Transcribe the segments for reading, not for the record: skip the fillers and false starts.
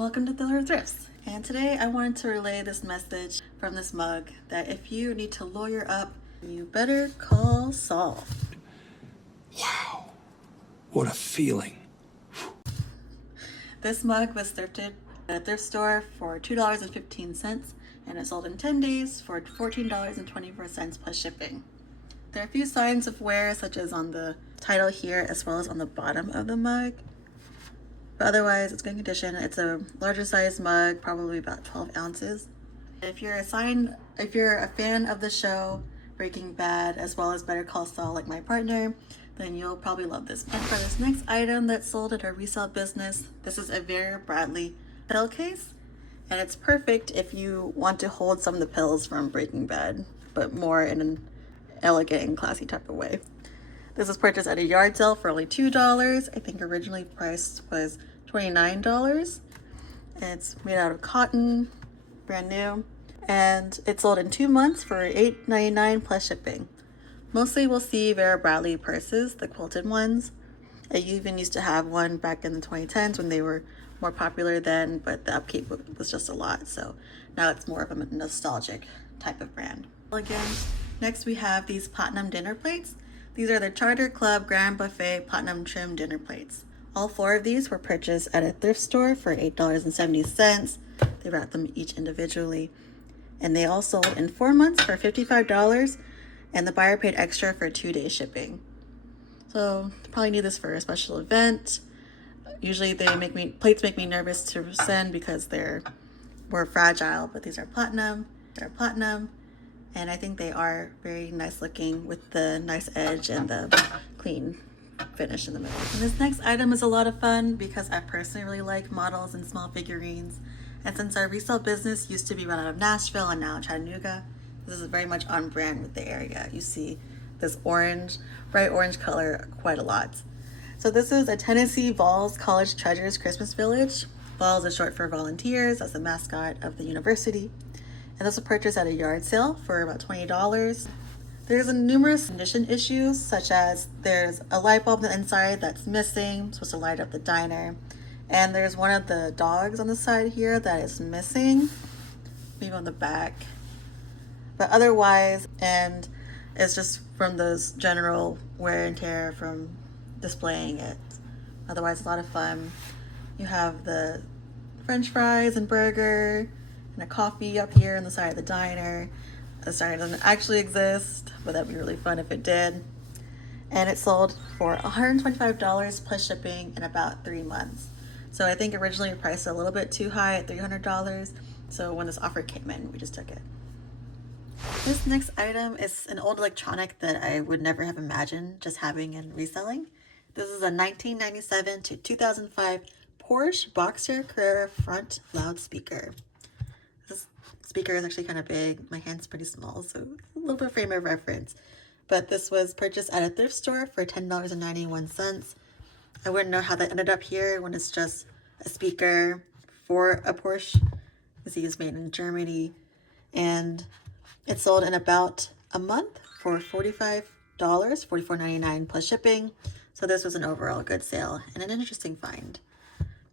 Welcome to Thriller Thrifts, and today I wanted to relay this message from this mug that if you need to lawyer up, you better call Saul. Wow, what a feeling. This mug was thrifted at a thrift store for $2.15 and it sold in 10 days for $14.24 plus shipping. There are a few signs of wear, such as on the title here as well as on the bottom of the mug. But otherwise, it's good condition. It's a larger size mug, probably about 12 ounces. If you're a fan of the show Breaking Bad as well as Better Call Saul like my partner, then you'll probably love this. And for this next item that's sold at our resale business, this is a Vera Bradley pill case. And it's perfect if you want to hold some of the pills from Breaking Bad, but more in an elegant and classy type of way. This was purchased at a yard sale for only $2. I think originally priced was $29. It's made out of cotton, brand new, and it sold in 2 months for $8.99 plus shipping. Mostly we'll see Vera Bradley purses, the quilted ones. I even used to have one back in the 2010s when they were more popular then, but the upkeep was just a lot, so now it's more of a nostalgic type of brand. Again, next we have these platinum dinner plates. These are the Charter Club Grand Buffet Platinum Trim Dinner Plates. All 4 of these were purchased at a thrift store for $8.70. They wrapped them each individually. And they all sold in 4 months for $55, and the buyer paid extra for 2-day shipping. So probably need this for a special event. Usually plates make me nervous to send because they're more fragile, but these are platinum. They're platinum. And I think they are very nice looking with the nice edge and the clean finish in the middle. And this next item is a lot of fun because I personally really like models and small figurines. And since our resale business used to be run out of Nashville and now Chattanooga, this is very much on brand with the area. You see this orange, bright orange color quite a lot. So this is a Tennessee Vols College Treasures Christmas Village. Vols is short for volunteers. That's the mascot of the university. And this was purchased at a yard sale for about $20. There's numerous condition issues, such as there's a light bulb on the inside that's missing, supposed to light up the diner. And there's one of the dogs on the side here that is missing, maybe on the back. But otherwise, and it's just from those general wear and tear from displaying it. Otherwise, it's a lot of fun. You have the French fries and burger and a coffee up here on the side of the diner. The diner doesn't actually exist, but that'd be really fun if it did. And it sold for $125 plus shipping in about 3 months. So I think originally priced a little bit too high at $300. So when this offer came in, we just took it. This next item is an old electronic that I would never have imagined just having and reselling. This is a 1997 to 2005 Porsche Boxer Carrera front loudspeaker. This speaker is actually kind of big. My hand's pretty small, so a little bit of frame of reference. But this was purchased at a thrift store for $10.91. I wouldn't know how that ended up here when it's just a speaker for a Porsche. This is made in Germany, and it sold in about a month for $45, $44.99 plus shipping. So this was an overall good sale and an interesting find.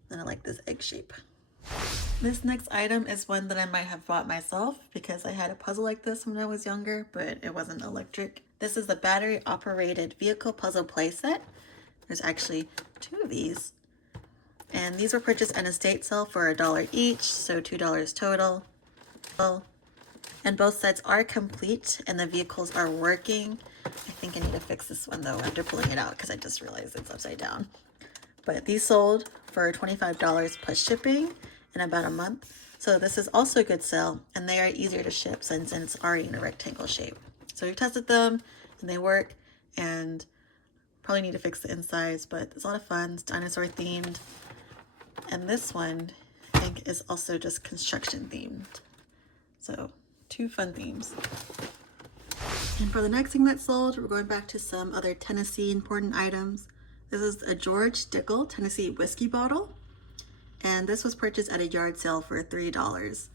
And I like this egg shape. This next item is one that I might have bought myself because I had a puzzle like this when I was younger, but it wasn't electric. This is the battery operated vehicle puzzle playset. There's actually 2 of these. And these were purchased at an estate sale for $1 each, so $2 total. And both sets are complete and the vehicles are working. I think I need to fix this one though after pulling it out because I just realized it's upside down. But these sold for $25 plus shipping in about a month. So this is also a good sale, and they are easier to ship since it's already in a rectangle shape. So we've tested them and they work, and probably need to fix the insides, but it's a lot of fun. It's dinosaur themed. And this one I think is also just construction themed. So 2 fun themes. And for the next thing that sold, we're going back to some other Tennessee important items. This is a George Dickel Tennessee whiskey bottle. And this was purchased at a yard sale for $3.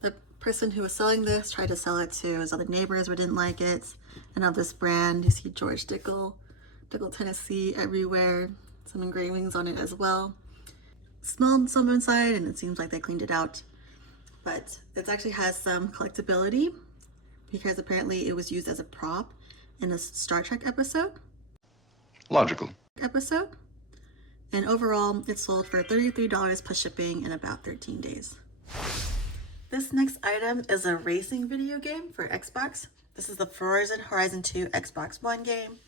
The person who was selling this tried to sell it to his other neighbors but didn't like it. And of this brand, you see George Dickel, Tennessee everywhere. Some engravings on it as well. smelled some inside, and it seems like they cleaned it out. But it actually has some collectability because apparently it was used as a prop in a Star Trek episode. Logical. And overall, it sold for $33 plus shipping in about 13 days. This next item is a racing video game for Xbox. This is the Forza Horizon 2 Xbox One game.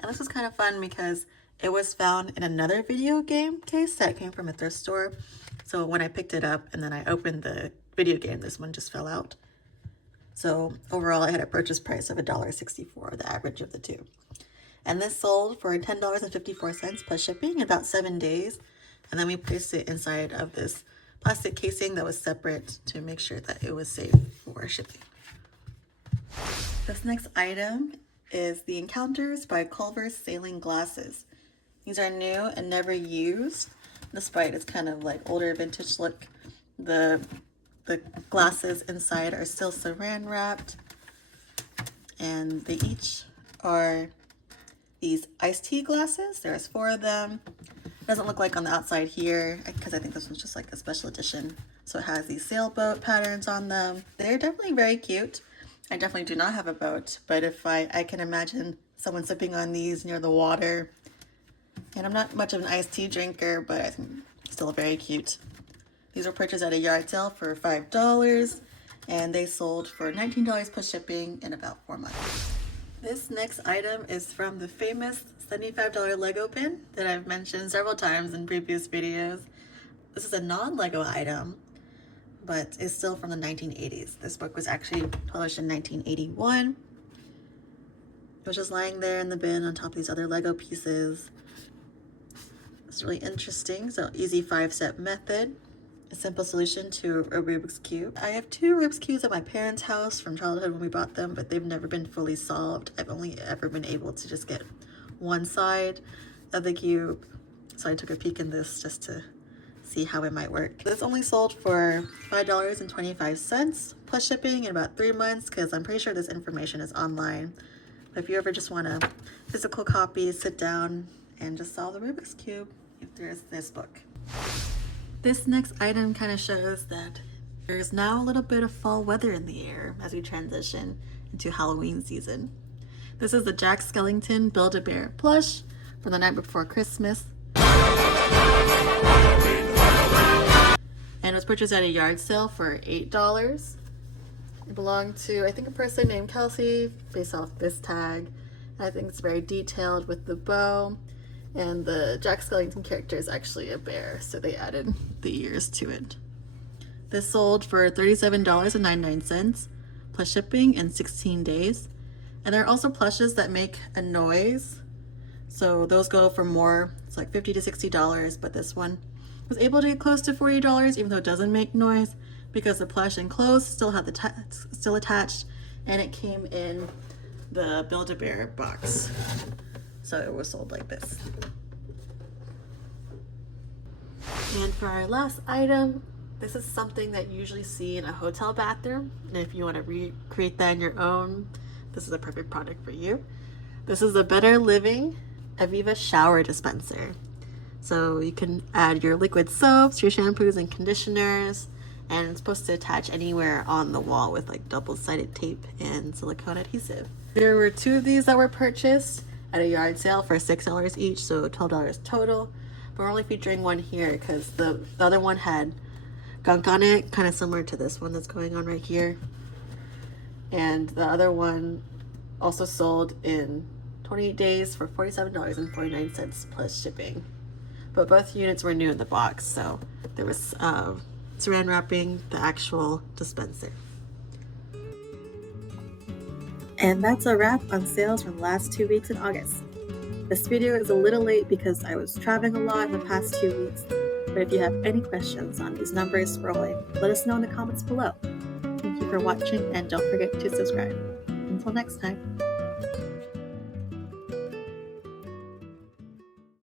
And this was kind of fun because it was found in another video game case that came from a thrift store. So when I picked it up and then I opened the video game, this one just fell out. So overall, I had a purchase price of $1.64, the average of the two. And this sold for $10.54 plus shipping in about 7 days. And then we placed it inside of this plastic casing that was separate to make sure that it was safe for shipping. This next item is the Encounters by Culver's Sailing Glasses. These are new and never used, despite its kind of like older vintage look. The glasses inside are still saran wrapped, and they each are these iced tea glasses. There's 4 of them. It doesn't look like on the outside here because I think this one's just like a special edition. So it has these sailboat patterns on them. They're definitely very cute. I definitely do not have a boat, but if I can imagine someone sipping on these near the water. And I'm not much of an iced tea drinker, but I think still very cute. These were purchased at a yard sale for $5, and they sold for $19 plus shipping in about 4 months. This next item is from the famous $75 Lego bin that I've mentioned several times in previous videos. This is a non-Lego item, but it's still from the 1980s. This book was actually published in 1981. It was just lying there in the bin on top of these other Lego pieces. It's really interesting. So, easy 5-step method. A simple solution to a Rubik's Cube. I have 2 Rubik's Cubes at my parents' house from childhood when we bought them, but they've never been fully solved. I've only ever been able to just get one side of the cube. So I took a peek in this just to see how it might work. This only sold for $5.25 plus shipping in about 3 months because I'm pretty sure this information is online. But if you ever just want a physical copy, sit down and just solve the Rubik's Cube, there's this book. This next item kind of shows that there's now a little bit of fall weather in the air as we transition into Halloween season. This is the Jack Skellington Build-A-Bear plush from the night before Christmas. And it was purchased at a yard sale for $8. It belonged to, I think, a person named Kelsey based off this tag. And I think it's very detailed with the bow. And the Jack Skellington character is actually a bear, so they added the ears to it. This sold for $37.99 plus shipping in 16 days. And there are also plushes that make a noise. So those go for more. It's like $50 to $60, but this one was able to get close to $40 even though it doesn't make noise because the plush enclosed still had the still attached, and it came in the Build-A-Bear box. So it was sold like this. And for our last item, this is something that you usually see in a hotel bathroom. And if you want to recreate that in your own, this is a perfect product for you. This is the Better Living Aviva shower dispenser. So you can add your liquid soaps, your shampoos and conditioners, and it's supposed to attach anywhere on the wall with like double-sided tape and silicone adhesive. There were 2 of these that were purchased at a yard sale for $6 each, so $12 total. But we're only featuring one here because the other one had gunk on it, kind of similar to this one that's going on right here. And the other one also sold in 28 days for $47.49 plus shipping. But both units were new in the box, so there was saran wrapping the actual dispenser. And that's a wrap on sales from the last 2 weeks in August. This video is a little late because I was traveling a lot in the past 2 weeks, but if you have any questions on these numbers scrolling, let us know in the comments below. Thank you for watching, and don't forget to subscribe. Until next time.